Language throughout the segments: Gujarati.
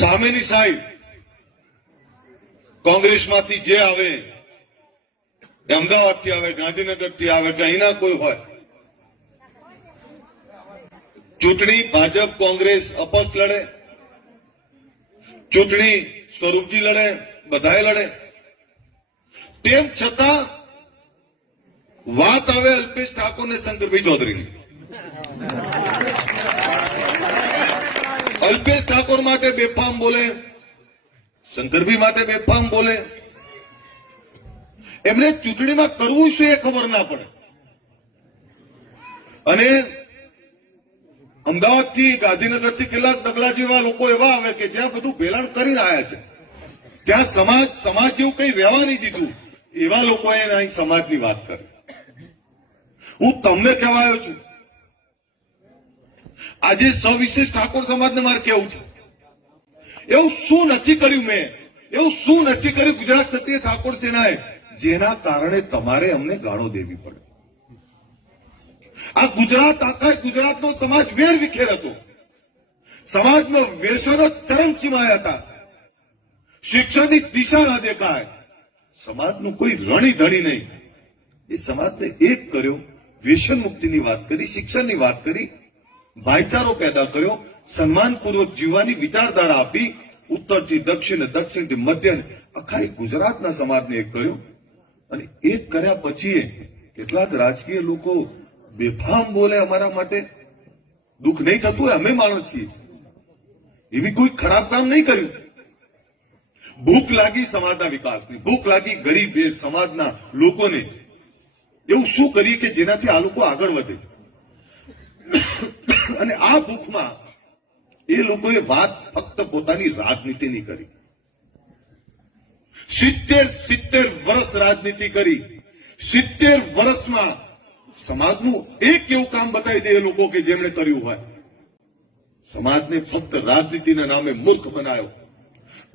સામેની સાઈડ કોંગ્રેસમાંથી જે આવે અમદાવાદથી આવે, ગાંધીનગરથી આવે કે અહીંના કોઈ હોય, ચૂંટણી ભાજપ કોંગ્રેસ અપક્ષ લડે, ચૂંટણી સ્વરૂપજી લડે, બધાએ લડે, તેમ છતાં વાત આવે અલ્પેશ ઠાકોર ને શંકરભાઈ ચૌધરીની. અલ્પેશ ઠાકોર માટે બેફામ બોલે, શંકરભાઈ માટે બેફામ બોલે. એમને ચૂંટણીમાં કરવું શું એ ખબર ના પડે. અને અમદાવાદથી ગાંધીનગરથી કેટલાક ડગલા જેવા લોકો એવા આવે કે જ્યાં બધું ભેલાણ કરીને આવ્યા છે, ત્યાં સમાજ જેવું કઈ રહેવા નહીં દીધું, એવા લોકોએ અહીં સમાજની વાત કરી. હું તમને કહેવા આવ્યો છું, આજે સવિશેષ ઠાકોર સમાજને મારે કહેવું છે, એવું શું નથી કર્યું મેં, એવું શું નથી કર્યું ગુજરાત ક્ષત્રિય ઠાકોર સેનાએ, જેના કારણે તમારે અમને ગાળો દેવી પડે. આ ગુજરાત, આખા ગુજરાતનો સમાજ વેર વિખેર હતો. સમાજનો વ્યસનો ચરમસીમાએ હતા. શિક્ષણની દિશા ના દેખાય. સમાજનું કોઈ રણી ધણી નહીં. એ સમાજને એક કર્યો, વ્યસન મુક્તિની વાત કરી, શિક્ષણની વાત કરી, ભાઈચારો પેદા કર્યો, સન્માનપૂર્વક જીવવાની વિચારધારા આપી, ઉત્તરથી દક્ષિણ, દક્ષિણથી મધ્ય, આખા ગુજરાતના સમાજને એક કર્યો. અને એક કર્યા પછી કેટલાક રાજકીય લોકો બેફામ બોલે અમારા માટે. દુઃખ નહીં થતું હોય, અમે માણસ છીએ, એવી કોઈ ખરાબ કામ નહીં કર્યું. ભૂખ લાગી સમાજના વિકાસની, ભૂખ લાગી ગરીબ સમાજના લોકોને. એવું શું કરીએ કે જેનાથી આ લોકો આગળ વધે. અને આ ભૂખમાં એ લોકોએ વાત ફક્ત પોતાની રાજનીતિની કરી. 70 વર્ષ રાજનીતિ કરી. 70 વર્ષમાં સમાજનું એક એવું કામ બતાવી દે એ લોકો કે જેમણે કર્યું હોય. સમાજને ફક્ત રાજનીતિના નામે મૂર્ખ બનાવ્યો.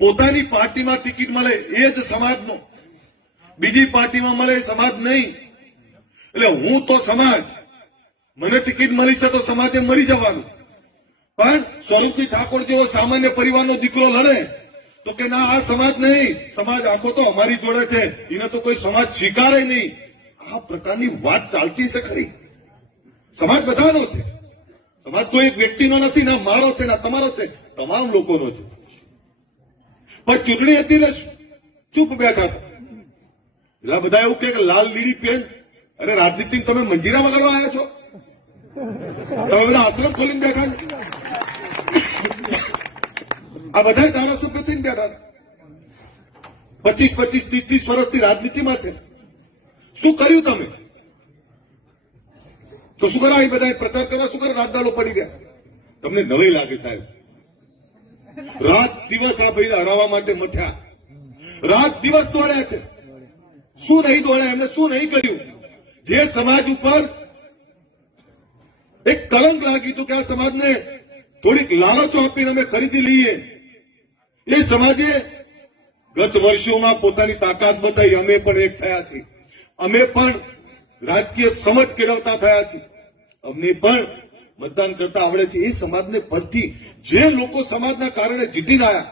પોતાની પાર્ટીમાં ટિકિટ મળે એ જ સમાજનો, બીજી પાર્ટીમાં મળે એ સમાજ નહીં. એટલે હું તો સમાજ, મને ટિકિટ મળી છે તો સમાજે મરી જવાનું. પણ સ્વરૂપજી ઠાકોર જેવો સામાન્ય પરિવારનો દીકરો લડે તો કે ના, આ સમાજ નહીં, સમાજ આખો તો અમારી જોડે છે, એને તો કોઈ સમાજ સ્વીકારે નહીં. આ પ્રકારની વાત ચાલતી છે ખરી? સમાજ બધાનો છે. સમાજ કોઈ એક વ્યક્તિનો નથી, ના મારો છે ના તમારો છે, તમામ લોકોનો છે. પણ ચૂંટણી હતી ને ચૂપ બેઠા હતા. એટલા બધા એવું કે લાલ લીડી પેન, અરે રાજનીતિ તમે મંજીરામાં લડવા આવ્યા છો? તમે બધા આશ્રમ ખોલીને બેઠા છે. આ બધા ધારાસભ્ય થઈને બેઠા 25, 30 વર્ષથી રાજનીતિમાં છે. શું કર્યું તમે? તો શું કરવા એ બધા પ્રચાર કરવા શું કરવા રાતદાડો પડી ગયા? તમને નવાઈ લાગે સાહેબ? રાત દિવસ આ ભાઈ હરાવવા માટે મથ્યા, રાત દિવસ દોડ્યા છે. શું નહીં દોડ્યા, એમને શું નહીં કર્યું? જે સમાજ ઉપર એક કલંક લાગી હતું કે આ સમાજને થોડીક લાલચો આપીને અમે ખરીદી લઈએ, એ સમાજે ગત વર્ષોમાં પોતાની તાકાત બતાવી. અમે પણ એક થયા છીએ, અમે પણ રાજકીય સમજ કેળવતા થયા છીએ, અમને પણ મતદાન કરતા આવડે છે. એ સમાજને ફરતી જે લોકો સમાજના કારણે જીતીને આવ્યા,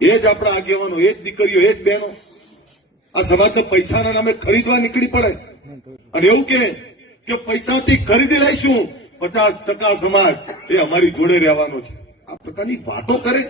એ જ આપણા આગેવાનો, એ જ દીકરીઓ, એ જ બહેનો આ સમાજને પૈસાના નામે ખરીદવા નીકળી પડે અને એવું કે પૈસાથી ખરીદી લઈશું, 50% સમાજ એ અમારી જોડે રહેવાનો છે. આ પ્રકારની વાતો કરે.